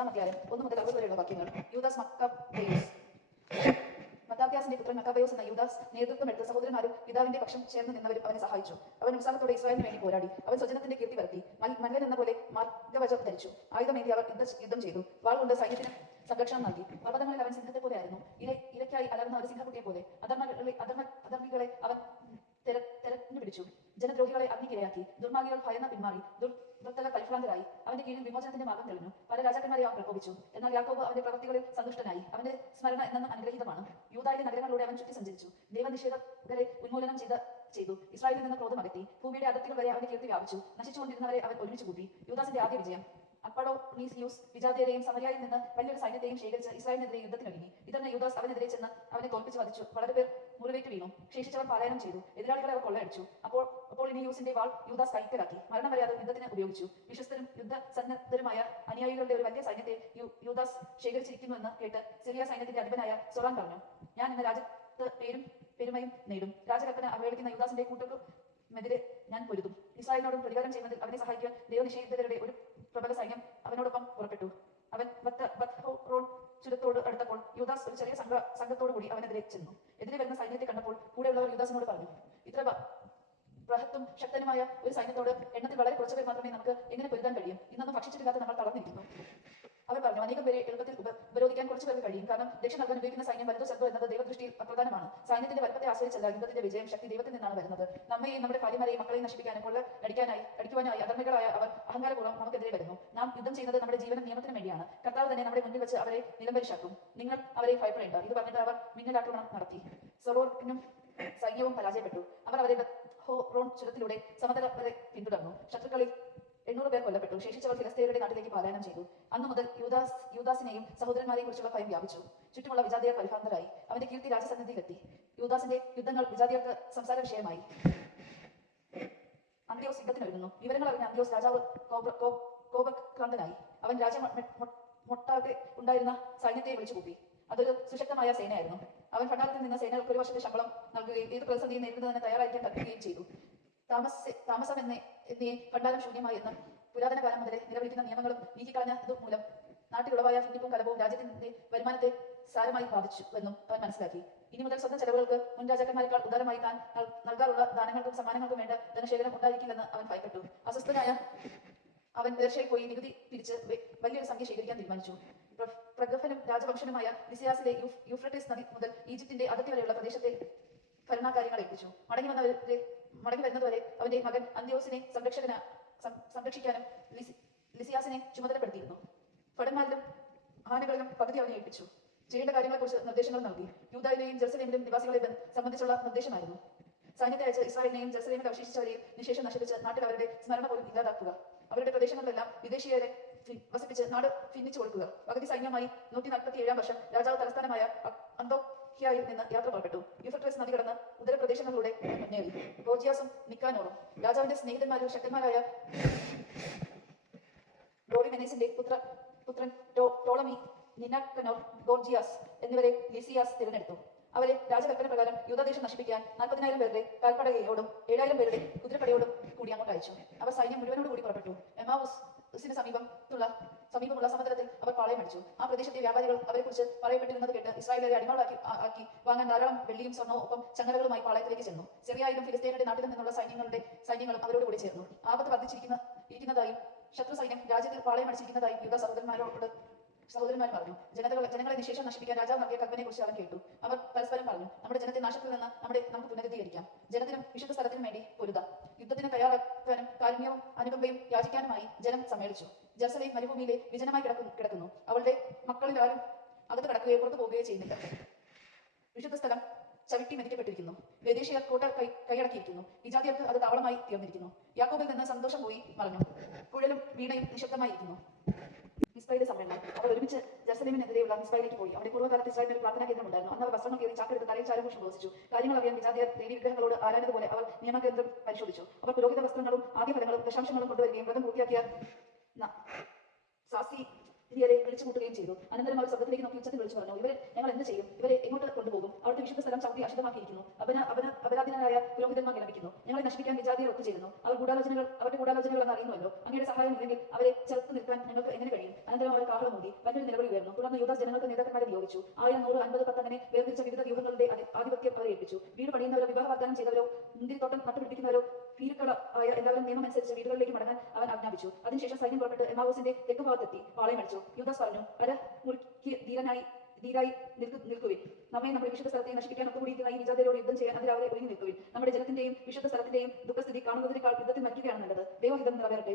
1-ാം അധ്യായം 1 മുതൽ 60 വരെയുള്ള വാക്യങ്ങൾ. യൂദാസ് മക്കാബേയോസ്. മത്താത്യാസിന്റെ പുത്രൻ മക്കാബേയോസ് എന്ന യൂദാസ് നേതൃത്വമെടുത്ത് സഹോദരന്മാരും പിതാവിന്റെ പക്ഷം ചേർന്ന് നിന്നവരും അവനെ സഹായിച്ചു. അവൻ ഉത്സാഹത്തോടെ ഇസ്രായേലിന് വേണ്ടി പോരാടി. അവൻ സ്വജനത്തിന്റെ കീർത്തി വരുത്തി. മല്ലൻ എന്ന പോലെ മാർഗവചം ധരിച്ചു. ആയുധമേന്തി അവർ യുദ്ധം ചെയ്തു. വാൾ കൊണ്ട് സൈന്യത്തിന് സംരക്ഷണം നൽകി. പർവ്വതങ്ങളിൽ അവൻ സിംഹത്തെ പോലെ ആയിരുന്നു. ഇരയ്ക്കായി അലർന്ന ഒരു സിംഹക്കുട്ടിയെ പോലെ. അധർമ്മികളെ അവൻ തെരഞ്ഞു പിടിച്ചു. ജനദ്രോഹികളെ അഗ്നിക്കിരയാക്കി. ദുർമാർഗികൾ ഭയന്ന് പിന്മാറി. ദുർത്തലർ പരിഭ്രാന്തരായി. അവന്റെ കീഴിൽ വിമോചനത്തിന്റെ മാർഗം തെളിഞ്ഞു. പല രാജാക്കന്മാരെ അവൻ പ്രകോപിച്ചു. എന്നാൽ യാക്കോബ് അവന്റെ പ്രവൃത്തികളിൽ സന്തുഷ്ടനായി. അവന്റെ സ്മരണ എന്നും അനുഗ്രഹീതമാണ്. യൂദായിലെ നഗരങ്ങളിലൂടെ അവൻ ചുറ്റി സഞ്ചരിച്ചു. ദൈവനിഷേധകരെ ഉന്മൂലനം ചെയ്തു. ഇസ്രായേലിൽ നിന്ന് ക്രോധം അകറ്റി. ഭൂമിയുടെ അതിർത്തികൾ വരെ അവന്റെ കീർത്തി വ്യാപിച്ചു. നശിച്ചുകൊണ്ടിരുന്നവരെ അവൻ ഒരുമിച്ച് കൂട്ടി. യൂദാസിന്റെ ആദ്യ വിജയം. അപ്പഡോണീസിയൂസ് വിജാതിയരെയും സമരിയായിൽ നിന്ന് വലിയൊരു സൈന്യത്തെയും ശേഖരിച്ച് ഇസ്രായേലിനെതിരെ യുദ്ധത്തിനൊരുങ്ങി. ഇതന്നെ യൂദാസ് അവനെതിരെ ചെന്ന് അവനെ തോൽപ്പിച്ച് വധിച്ചു. വളരെ പേർ മുറിവേറ്റ് വീണു. ശേഷിച്ചവർ പലായനം ചെയ്തു. എതിരാളികളെ അവർ കൊള്ളയടിച്ചു. അപ്പോൾ ഇനിയൂസിന്റെ വാൾ യൂദാസ് കൈക്കലാക്കി. മരണം വരെ അത് യുദ്ധത്തിന് ഉപയോഗിച്ചു. വിശ്വസ്തരും യുദ്ധസന്നദ്ധരുമായ അനുയായികളുടെ ഒരു വലിയ സൈന്യത്തെ യൂദാസ് ശേഖരിച്ചിരിക്കുന്നുവെന്ന് കേട്ട് സിറിയ സൈന്യത്തിന്റെ അധിപനായ സൊറാൻ പറഞ്ഞു, ഞാൻ ഇന്ന് രാജ്യത്ത് പേരും പെരുമയും നേടും. രാജകൽപ്പന അവഹേളിക്കുന്ന യൂദാസിന്റെ കൂട്ടർക്കുമെതിരെ ഞാൻ പൊരുതും. ഇസ്രായേലിനോടും പ്രതികാരം ചെയ്യുന്നതിൽ അവനെ സഹായിക്കാൻ ദൈവനിഷേധിതരുടെ ഒരു പ്രബല സൈന്യം അവനോടൊപ്പം പുറപ്പെട്ടു. അവൻ ബത്ത്ഹോറോൺ ചുരത്തോട് അടുത്തപ്പോൾ യൂദാസ് ഒരു ചെറിയ സംഘത്തോടു കൂടി അവനെതിരെ ചെന്നു. എതിരെ വരുന്ന സൈന്യത്തെ കണ്ടപ്പോൾ കൂടെയുള്ളവർ യൂദാസിനോട് പറഞ്ഞു, ഇത്ര ബൃഹത്തും ശക്തനുമായ ഒരു സൈന്യത്തോട് എണ്ണത്തിൽ വളരെ കുറച്ചു പേർ മാത്രമേ നമുക്ക് എങ്ങനെ പൊരുതാൻ കഴിയും? ഇന്നൊന്നും ഭക്ഷിച്ചിട്ടില്ലാത്ത നമ്മൾ തളർന്നിരിക്കുന്നു. അവർ പറഞ്ഞു, അനേകം പേരെ എളുപ്പത്തിൽ ഉപരോധിക്കാൻ കുറച്ചു പേർക്ക് കഴിയും. കാരണം രക്ഷ നൽകാൻ ഉപയോഗിക്കുന്ന സൈന്യം വലുതോ ചെറുതോ എന്നത് ദൈവദൃഷ്ടിയിൽ അപ്രധാനമാണ്. സൈന്യത്തിന്റെ വലുപ്പത്തെ ആശ്രയിച്ചല്ല യുദ്ധത്തിന്റെ വിജയം. ശക്തി ദൈവത്തിൽ നിന്നാണ് വരുന്നത്. നമ്മയെയും നമ്മുടെ ഭാര്യമാരെയും മക്കളെയും നശിപ്പിക്കാനും അടിക്കുവാനായി അധർമ്മികളായ അവർ അഹങ്കാരപൂർവ്വം നമുക്കെതിരെ വരുന്നു. നാം യുദ്ധം ചെയ്യുന്നത് നമ്മുടെ ജീവനും നിയമത്തിനും വേണ്ടിയാണ്. കർത്താവ് തന്നെ നമ്മുടെ മുന്നിൽ വെച്ച് അവരെ നിലംപരിശാക്കും. നിങ്ങൾ അവരെ ഭയപ്പെടേണ്ട. ഇത് പറഞ്ഞിട്ട് അവർ മിന്നലാക്രമണം നടത്തി. സൊറോർക്കിനും സൈന്യവും പരാജയപ്പെട്ടു. അവർ അവരെ ബത്ത്ഹോറോൺ ചുരത്തിലൂടെ സമതല വരെ പിന്തുടർന്നു. ശത്രുക്കളിൽ 800 പേർ കൊല്ലപ്പെട്ടു. ശേഷിച്ചവർ ഫിലിസ്തീയരുടെ നാട്ടിലേക്ക് പലായനം ചെയ്തു. അന്നു മുതൽ യൂദാസിനെയും സഹോദരന്മാരെയും കുറിച്ചുള്ള ഭയം വ്യാപിച്ചു. ചുറ്റുമുള്ള വിജാതിയർ പരിഭ്രാന്തരായി. അവന്റെ കീർത്തി രാജസന്നിധിയിലെത്തി. യൂദാസിന്റെ യുദ്ധങ്ങൾ വിജാതിയർക്ക് സംസാര വിഷയമായി. അന്ത്യോസ് യുദ്ധത്തിനൊരുങ്ങുന്നു. വിവരങ്ങൾ അറിഞ്ഞ അന്ത്യോസ് രാജാവ് കോപക്രാന്തനായി. അവൻ രാജ്യമൊട്ടാകെ ഉണ്ടായിരുന്ന സൈന്യത്തെ വിളിച്ചു കൂട്ടി. അതൊരു സുശക്തമായ സേനയായിരുന്നു. അവൻ ഭണ്ഡാരത്തിൽ നിന്ന് സേനകൾക്ക് 1 വർഷത്തെ ശമ്പളം നൽകുകയും ഏത് പ്രതിസന്ധിയും നേരിടുന്നതിന് തയ്യാറായിരിക്കാൻ കൽപ്പിക്കുകയും ചെയ്തു. താമസം എന്നേ ഭണ്ഡാരം ശൂന്യമായി എന്ന് പുരാതന കാലം മുതലേ നിലവിളിക്കുന്ന നിയമങ്ങളും നീക്കിക്കളഞ്ഞതു മൂലം നാട്ടിലുളവായ ഭിന്നിപ്പും കലപവും രാജ്യത്തിന്റെ വരുമാനത്തെ സാരമായി ബാധിച്ചുവെന്നും അവൻ മനസ്സിലാക്കി. ഇനി മുതൽ സ്വന്തം ചെലവുകൾക്ക് മുൻ രാജാക്കന്മാരെക്കാൾ ഉദാരമായി താൻ നൽകാറുള്ള ദാനങ്ങൾക്കും സമ്മാനങ്ങൾക്കും വേണ്ട ധനശേഖരം ഉണ്ടായിരിക്കില്ലെന്ന് അവൻ ഭയപ്പെട്ടു. അസ്വസ്ഥനായ അവൻ പേർഷ്യയിൽ പോയി നികുതി പിരിച്ച് വലിയൊരു സംഖ്യ ശേഖരിക്കാൻ തീരുമാനിച്ചു. പ്രഗൽഭനും രാജവംശനുമായ ലിസിയാസിലെ യൂഫ്രട്ടീസ് നദി മുതൽ ഈജിപ്തിന്റെ അതിർത്തി വരെയുള്ള പ്രദേശത്തെ ഭരണകാര്യങ്ങൾ ഏൽപ്പിച്ചു. മടങ്ങി വരുന്നതുവരെ അവന്റെ മകൻ അന്ത്യോസിനെ സംരക്ഷിക്കാനും ലിസിയാസിനെ ചുമതലപ്പെടുത്തിയിരുന്നു. ഭടന്മാരിലും ആനകളിലും പകുതി അവനെ ഏൽപ്പിച്ചു. ചെയ്യേണ്ട കാര്യങ്ങളെക്കുറിച്ച് നിർദ്ദേശങ്ങൾ നൽകി. യൂദായിലെയും ജെറുസലേമിലും നിവാസികളെ സംബന്ധിച്ചുള്ള നിർദ്ദേശമായിരുന്നു. സൈന്യത്തെ അയച്ച് ഇസ്രായേലിനെയും ജെറുസലേമിൽ അവശേഷിച്ചവരെയും നിശേഷം നശിപ്പിച്ച് നാട്ടിൽ അവരുടെ സ്മരണ പോലും ഇല്ലാതാക്കുക. അവരുടെ പ്രദേശങ്ങളിലെല്ലാം വിദേശീയരെ വസിപ്പിച്ച് നാട് ഭിന്നിച്ചു കൊടുക്കുക. പകുതി സൈന്യമായി 147 വർഷം രാജാവ് തലസ്ഥാനമായ അന്തോഖ്യയിൽ നിന്ന് യാത്ര പുറപ്പെട്ടു. യൂഫ്രട്ടീസ് നദി കടന്ന് ഉദരപ്രദേശങ്ങളിലൂടെ മുന്നേറി. ഗോർജിയാസും നിക്കാനോറും രാജാവിന്റെ സ്നേഹിതന്മാരും ശക്തന്മാരായ ഡോറിമെനേസിന്റെ പുത്രൻ ടോളമി, നിനാക്കനോർ, ഗോർജിയാസ് എന്നിവരെ ലിസിയാസ് തിരഞ്ഞെടുത്തു. അവരെ രാജകൽപ്പന പ്രകാരം യൂദാദേശം നശിപ്പിക്കാൻ 40,000 പേരുടെ കാൽപ്പടയോടും 7,000 പേരുടെ കുതിരപ്പടയോടും കൂടി അങ്ങോട്ട് അയച്ചു. അവർ സൈന്യം മുഴുവനോട് കൂടി പുറപ്പെട്ടു. എമാവുസിന് സമീപമുള്ള സമതലത്തിൽ അവർ പാളയമടിച്ചു. ആ പ്രദേശത്തെ വ്യാപാരികൾ അവരെക്കുറിച്ച് പറയപ്പെട്ടിരുന്നത് കേട്ട് ഇസ്രായേലിനെ അടിമകളാക്കി വാങ്ങാൻ ധാരാളം വെള്ളിയും സ്വർണവും ഒപ്പം ചങ്ങലകളുമായി പാളയത്തിലേക്ക് ചെന്നു. സിറിയയിലും ഫിലിസ്തീനയുടെ നാട്ടിൽ നിന്നുള്ള സൈന്യങ്ങളും അവരോട് കൂടി ചേർന്നു. ആപത്ത് വർദ്ധിച്ചിരിക്കുന്നതായും ശത്രു സൈന്യം രാജ്യത്തിൽ പാളയമടിച്ചിരിക്കുന്നതായും യൂദാ സഹോദരന്മാർ പറഞ്ഞു. ജനങ്ങളെ നിശേഷം നശിപ്പിക്കാൻ രാജാവ് നൽകിയ കൽപ്പനയെ കുറിച്ച് അവൻ കേട്ടു. അവർ പരസ്പരം പറഞ്ഞു, നമ്മുടെ ജനത്തെ നാശത്തിൽ നിന്ന് നമുക്ക് പുനരുദ്ധീകരിക്കാം. ജനത്തിനും വിശുദ്ധ സ്ഥലത്തിനും വേണ്ടി പൊരുതാം. യുദ്ധത്തിന് തയ്യാറാക്കാനും കാരുണ്യവും അനുകമ്പയും യാചിക്കാനുമായി ജനം സമ്മേളിച്ചു. ജെറുസലേം മരുഭൂമിയിലെ വിജനമായി കിടക്കുന്നു. അവളുടെ മക്കളിൽ ആരും അകത്ത് കടക്കുകയോ പുറത്തു പോവുകയോ ചെയ്യുന്നില്ല. വിശുദ്ധ സ്ഥലം ചവിട്ടി മെതിക്കപ്പെട്ടിരിക്കുന്നു. വിദേശീയർ കോട്ട കൈയടക്കിയിരിക്കുന്നു. വിജാതിയർക്ക് അത് താവളമായി തീർന്നിരിക്കുന്നു. യാക്കോബിൽ നിന്ന് സന്തോഷം പോയി മറഞ്ഞു. കുഴലും വീണയും നിശബ്ദമായിരിക്കുന്നു. മിസ്പയിലെ സമ്മേളനം. അവർ ഒരുമിച്ച് ജെറുസലേമിനെതിരെയുള്ള മിസ്പയിലേക്ക് പോയി. അവിടെ പൂർവ്വകാലത്ത് ഇസ്രായേലിന് ഒരു പ്രാർത്ഥനാ കേന്ദ്രം ഉണ്ടായിരുന്നു. അന്ന് അവർ വസ്ത്രങ്ങൾ കയറി ചാക്കെടുത്ത് തലയിൽ ചാരപൂഷം ഉപസിച്ചു. കാര്യങ്ങൾ അറിയാൻ വിജാതിയർ ദേവി വിഗ്രഹങ്ങളോട് ആരാഞ്ഞതുപോലെ അവർ നിയമകേന്ദ്രം പരിശോധിച്ചു. അവർ പുരോഹിത വസ്ത്രങ്ങളും ആദ്യഫലങ്ങളും ദശാംശങ്ങളും കൊണ്ടുവരികയും വ്രതം പൂർത്തിയാക്കിയ സാസി ഇവരെ വിളിച്ചു കൂട്ടുകയും ചെയ്തു. അനന്തരം അവർ സ്വർഗ്ഗത്തിലേക്ക് നോക്കി ഉച്ചത്തിൽ വിളിച്ചു പറഞ്ഞു, ഇവരെ ഞങ്ങൾ എന്ത് ചെയ്യും? ഇവരെ എങ്ങോട്ട് കൊണ്ടുപോകും? അവിടുത്തെ വിശുദ്ധ സ്ഥലം ചവിട്ടി അശുദ്ധമാക്കിയിരിക്കുന്നു. അപരാധീനരായ പുരോഹിതന്മാർ വിലപിക്കുന്നു. ഞങ്ങളെ നശിപ്പിക്കാൻ വിജാതിയർ ഒത്തു ചേരുന്നു. അവരുടെ ഗൂഢാലോചനകൾ എന്ന് അറിയുന്നുവല്ലോ. അങ്ങയുടെ സഹായം ഇല്ലെങ്കിൽ അവരെ ചെറുത്ത് നിൽക്കാൻ ഞങ്ങൾക്ക് എങ്ങനെ കഴിയും? അനന്തരം അവർ കാഹളമൂതി വലിയൊരു നിലവിളി ഉയർന്നു. തുടർന്ന് യൂദാസ് ജനങ്ങൾക്ക് നേതാക്കന്മാരെ നിയോഗിച്ചു. 1000, 100, 50, 10 അങ്ങനെ വേർതിരിച്ച വിവിധ വ്യൂഹങ്ങളുടെ ആധിപത്യം അവരെ ഏൽപ്പിച്ചു. വീട് പണിയുന്നവരോ, വിവാഹ വാഗ്ദാനം ചെയ്തവരോ, മുന്തിരിത്തോട്ടം നട്ടുപിടിപ്പിക്കുന്നവരോ, ഭീരുക്കൾ ആയ എല്ലാവരും നിയമം അനുസരിച്ച് വീടുകളിലേക്ക് മടങ്ങാൻ അവൻ ആജ്ഞാപിച്ചു. അതിനുശേഷം സൈന്യം പുറപ്പെട്ട് എമാവൂസിന്റെ തെക്ക് ഭാഗത്തെത്തി പാളയമടിച്ചു. യൂദാസ് പറഞ്ഞു, മുറുക്കി ധീരായി നിൽക്കുവിൻ. നമ്മെ നമ്മുടെ വിശുദ്ധ സ്ഥലത്തെ നശിപ്പിക്കാൻ ഒത്തുകൂടിയിരിക്കുന്ന ഈ വിജാതരോട് യുദ്ധം ചെയ്യാൻ അതിരാവിലെ ഒരുങ്ങി നിൽക്കുവിൻ. നമ്മുടെ ജനത്തിന്റെയും വിശുദ്ധ സ്ഥലത്തിന്റെയും ദുഃഖസ്ഥിതി കാണുന്നതിനേക്കാൾ യുദ്ധത്തിൽ മരിക്കുകയാണ് നല്ലത്. ദൈവഹിതം നിറവേറട്ടെ.